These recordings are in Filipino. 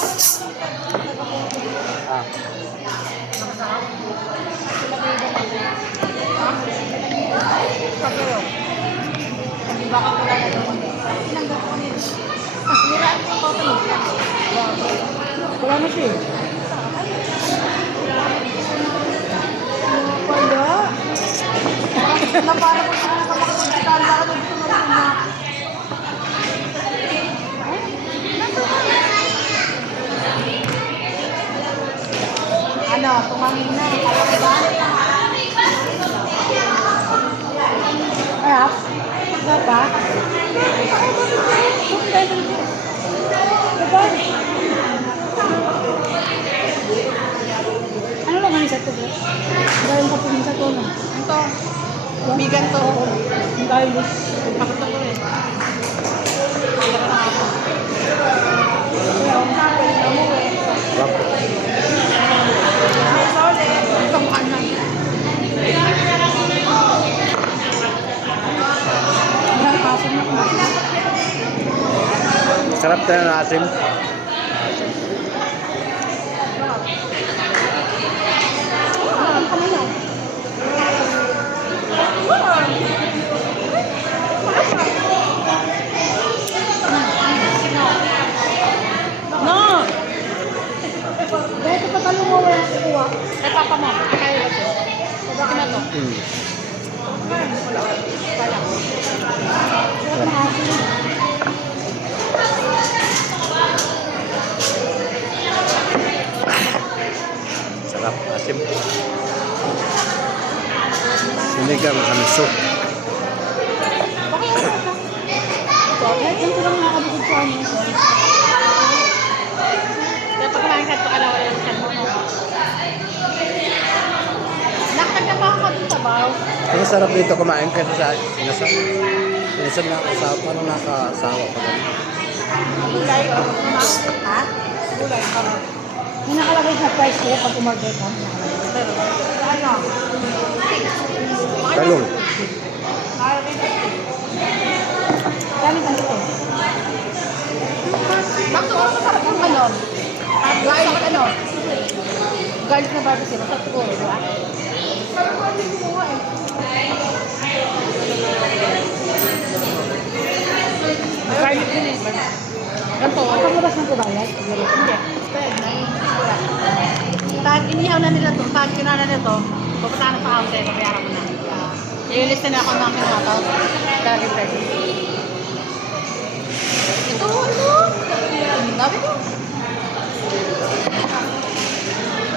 Ah. Wala na siya. Wala. Na para kung saan ka makakagkala ka dito na. Ano, tumangin na. Ayap? Diba? Ano lang ang isa to? Gawin ko po sa to. Ito. Bigan to. Ang gawin mo. Pakita ko rin. Pakita na ako. Kaya ang kapal na mo eh. Sorry. Ito mo ka na. Sarap tayo ng asim. No! Dahil pa talong mo wala sa kuha. Ay, papa mo. Kaya ba ito? Pabaki na to. Sarap, asim. Sinigang kami soup. Kahit lang ko lang nakakabukod sa amin. Dapat kumain ka ito ka na wala yung chan mo. Nakatag na pa ako dun sa baw. Ang sarap dito kumain kasi sa inasal. Inasal na asawa. Paano nakaasawa ko ganun? Gulay o? Ha? Gulay ka mo. May nakalagay sa price ko pag umorder ka. Pero, ano? Talong. Dami ka nito. Bakit ako masarap yung ano? Garlic ano? Garlic na barbecue. Masarap siguro, di ba? Garlic din eh. Ganito. Kamuras ng kubalat? Hindi. Kahit inihaw na nila ito, kahit kinana nito, pupunta na sa house eh, papayaran ko na. I-list na ako ng mga kinataw. Dali bread. Ito, ano? Dami ko.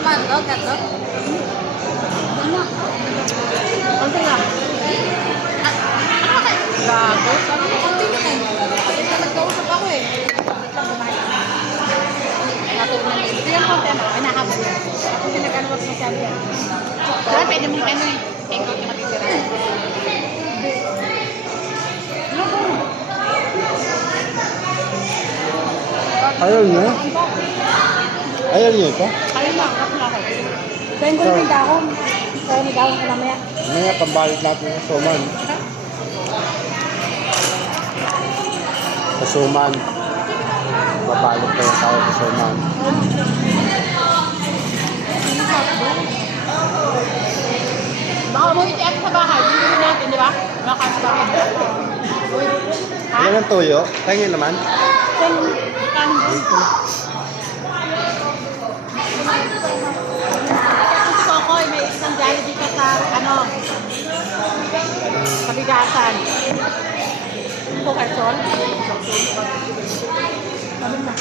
Katlog? Ano? Konti lang. Ano ka kayo? Gago. Sabi mo, konti lang eh. Kasi nagkausap ako eh. Natulog na nito. Yan konti ano? Ay, nakabal yan. Kasi nag-ano ako masyado yan. Pero pwede mo ano eh. Tingkot yung matitira. Ayaw niya? Ayaw niya ito? Ayun lang, kapag ako. Kaya ko yung dahon. Kaya may dahon ko mamaya. Ngayon, pambalit natin sa suman. Sa suman. Pabalot tayo tayo sa suman. Baka mo iti-at sa bahay. Hindi mo natin, di ba? Baka sa bahay. Ha? Yan ang tuyo. Tingin naman. Gusto ko, may isang Jollibee ka sa, ano, kabigasan. Ito, Carson. Sabi na.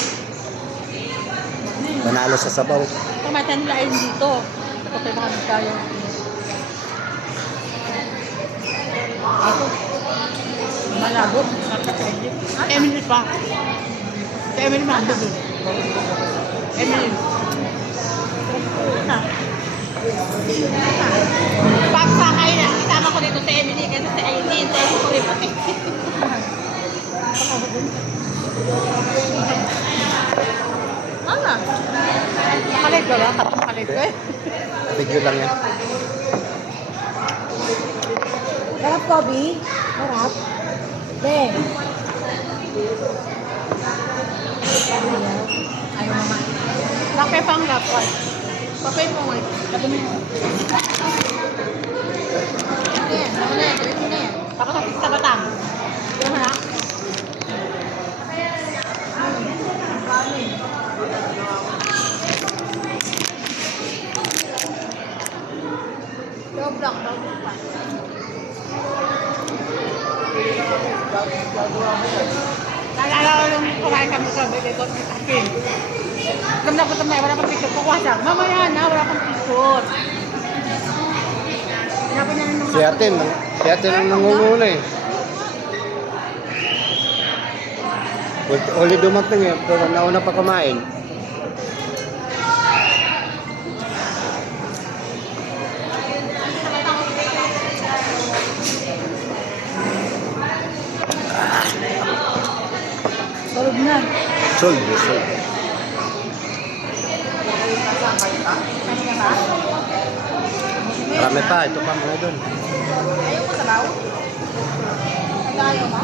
Manalo sa sabaw. Pamatan nila ayun dito. Tapos ay mga tayo. Ako. Malabo. Emily pa. Si Emily Mando doon. Emily. Pagsakay na. Isama ko dito si Emily kasi si Aileen. Sa ko rin pati. Ano? Makalig ko lang. Tapos makalig ko eh. Video lang yan. Sarap, Kobe. Sarap. Ben. Ayaw mama. Kaya pang dapat. Papel mo nga. Labi mo. Ano yan? Ano na yan? Gawin mo na yan. Tapos sa batang. Ito mo na. Doblang pa. Naalala ko yung kumain kami sa Belikot ni Takin. Gamla ko tamay, wala pang picture. Kukwasag, mamaya na, wala pang picture. Hinapan niya nung Si ate nang nangunguna eh. Uli dumating eh, pero nauna pa kumain. Tulog na. Sold. Marami pa, ito pa mga doon. Ayaw mo sabaw? Ayaw mo?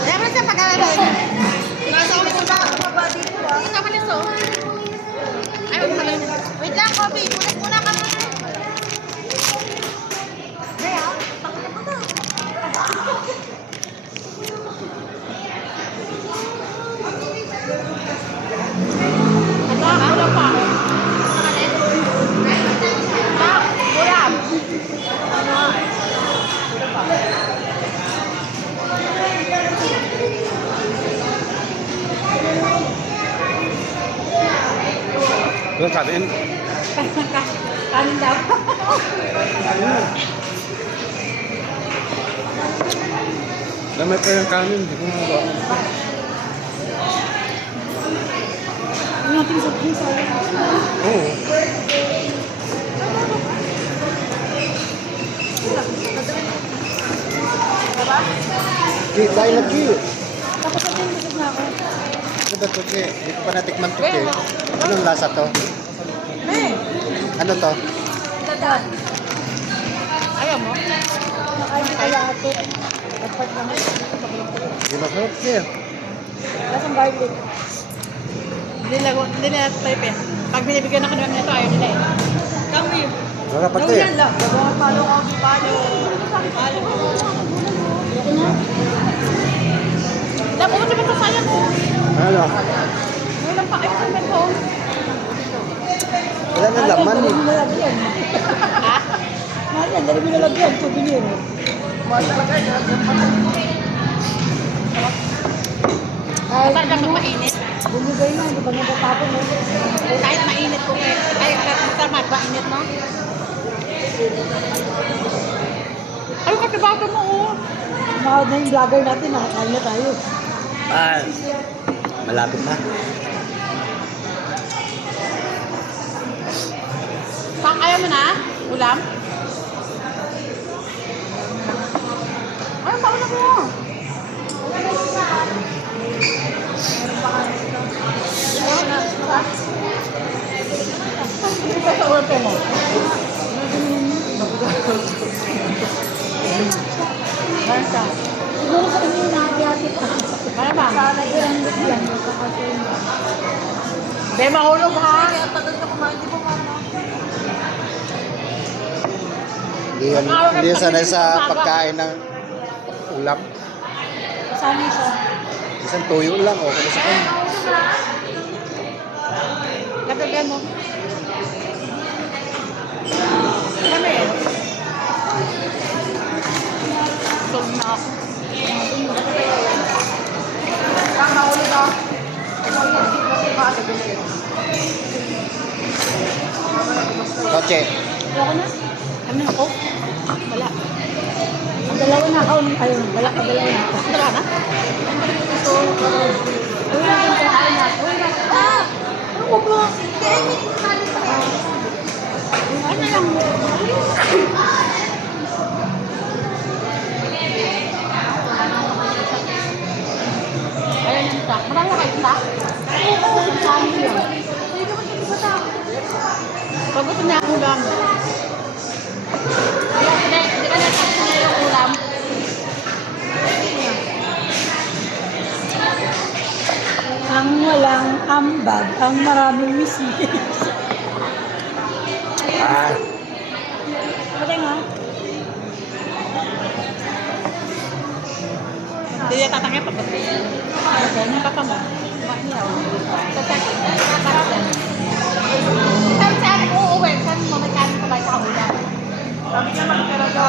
Ayaw mo sa pag-alala. Nasa ulit sa baba dito ah. Hindi ka malis oh. Ayaw mo malis. Wait lang, coffee. Kulit muna ka muna. Kaya, takot na pa. Wala pa. Ulam. Yung sabi yun, Kanin daw. lamay pa yung kanin, hindi ko magawa. Ano natin sa pisa? Oo. Kain na G. Tapos natin busog na ako. Ano ba ito, Che? Hindi ko pa natikman ito, Che. Anong lasa to? Ano to? Dadan. Ayaw mo? Nakain ko kaya ito. Dapat naman. Hindi masarap, Che. Lasang garlic. Hindi na type eh. Pag binibigyan ako naman nito, ayaw nila eh. Kami. Sarap ito eh. Gagawin palo ko. Palo. Ayoko na. Dapat mo naman kasaya mo. Ano? Ngayon lang pa kayo sa meto. Wala na laman eh. Dali mo nalagyan. Ha? Marian, dali mo nalagyan. Souvenir. Mahal talaga yan. Ay, Parang kapag mainit. bumigay na. Di ba natatapon mo? Kahit mainit po eh. Ay, kasama, mainit, no? Ay, katibago mo oh. Mahal na yung vlogger natin. Nakakain na tayo. Ah, malapit na. Pang ayaw mo na? Ulam? Ay, pauna mo. Hindi ka sa orte mo. Basta. Siguro sa inyo yung nakakiyati pa. Ano ba? Sana yan. Yan. Kakasuin mo. Be, mahulog ha? Tagal na kumain. Di ba mama? Hindi yan sanay sa pagkain ng ulam. Sanay siya. Isang tuyo lang o kung sa kanya. Katagyan mo. Ano eh? Solve na ako. Pang mahulog ako. Koche, Ayoko na. Ano ako? Wala. Ang dalawa na ako. Ayun. Wala ka dalawa na ako. Wala na? Ito. Uy, natin sa akin na. Uy, natin. Ah! Ano ba? Ano lang? Ayan yung stock. Marami na kayo stock? Oo, ang dami yan. Hindi naman siya ibata. Pag gusto niya akong ulam. Hindi ka nagsasabi niya yung ulam. Ang ambag ang maraming mismis. Ah, Pwede nga. Hindi niya tatangya pag ganyan pa pa mo. Saan saan mo uuwi? Saan mo magkano ka ba sa ulam? Sabi niya magkalaga.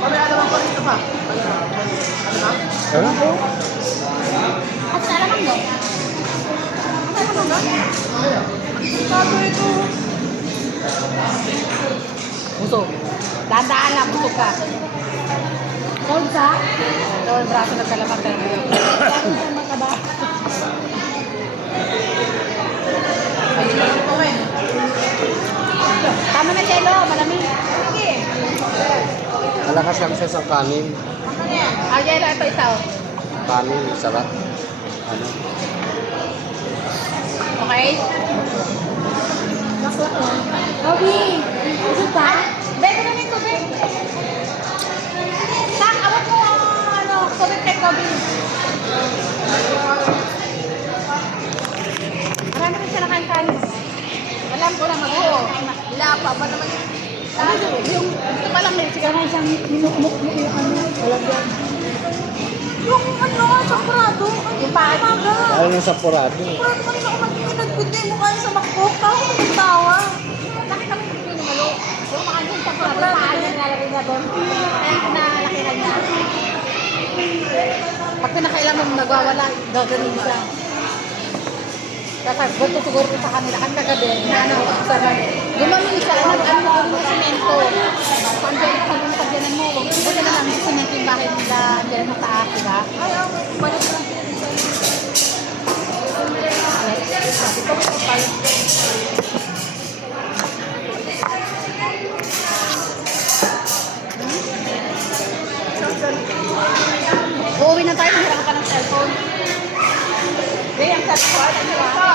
Kami alam ko dito pa. ano? At sa alam mo? Sabi ito. Busog. Dandaan lang, busog ka. Kung sa? Doon, braso nagkalamat tayo ngayon. Makaba. Tama na, Jello. Malamig. Sige. Malakas lang siya sa kanin. Ah, Jello, ito isa. Oh. Kanin, sarap. Ano? Okay? Bobby! Gusto pa? Bebe na nito, Bebe. Sak, awat mo ang ano, tubig kay Kobe. Marami rin siya nakain-kanin. Alam ko na mag-oo. Lapa ba naman yung... Yung ito pa lang may Kaya siyang minukmuk-muk yung ano. Walang yan. Yung ano, sakurado. yung pahit. Ano nang sapurado? Sakurado pa rin ako magpinagpid na yung mukha niya sa makbuk. Tao ko magtawa. Bakit kami pinumalo? Yung mga yung taparado paan yung nalagay niya doon. Kaya nalakihan niya. Pag pinakailan mong nagwawala, gaganin siya. Kasi gusto siguro sa kanila, ang kagabi, na ano, gumamin siya, nag-ano ng semento. Pandyan sa mga pagyanan mo, buti na lang yung semento yung bahay nila, dyan mo taas, diba? Ay, ako. Balik lang pinag-isa. Uuwi na tayo, mahirap ka ng cellphone. Hindi, ang cellphone, ano ba?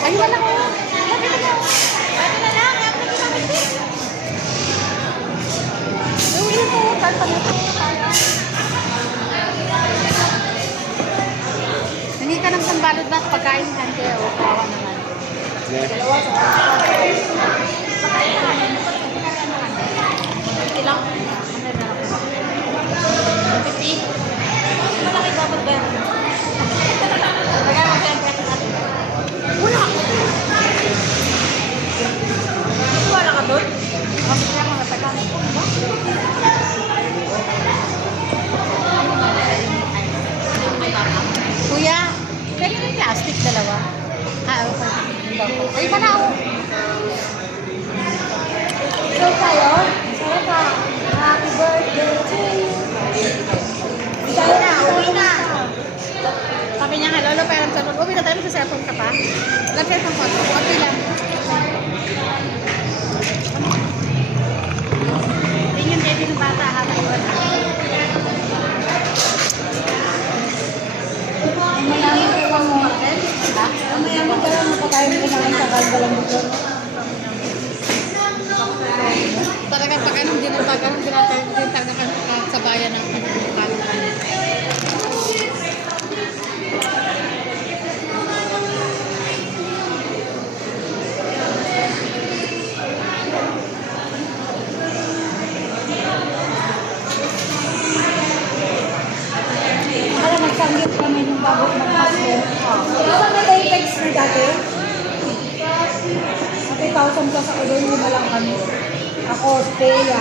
Ay, wala ko. Lagi na lang. Lagi na lang. Uuwi na po. Saan pa na po? Hindi ka ng sambalot ba pagkain ng hante o kawa naman? Ilang? Fifty? Malaki dapat ba? Kaya mag-10 pesos natin. Wala! Wala ka doon? Bakit kaya mga tagang? Kuya, kaya yung plastic dalawa. Okay. Ay, pala ako. So, tayo? Saya ka. Happy birthday to you. Uwi na, uwi na. Sabi niya nga, lolo, pero sa uwi na tayo, mag-cellphone ka pa. Walang cellphone ko, konti lang. Yun yung baby ng bata, habang iwan na. Mayaman ka lang mo. Ha? Mayaman ka lang makakain kumain sa kalbalang dito. Talagang pag anong dinatag sa bayan ng kalukan. Kaya nagsanggit kami nung bago mag-passport. Di ba may Apex na dati? Sa 2,000 plus ako doon, lima lang kami. Ako, Thea,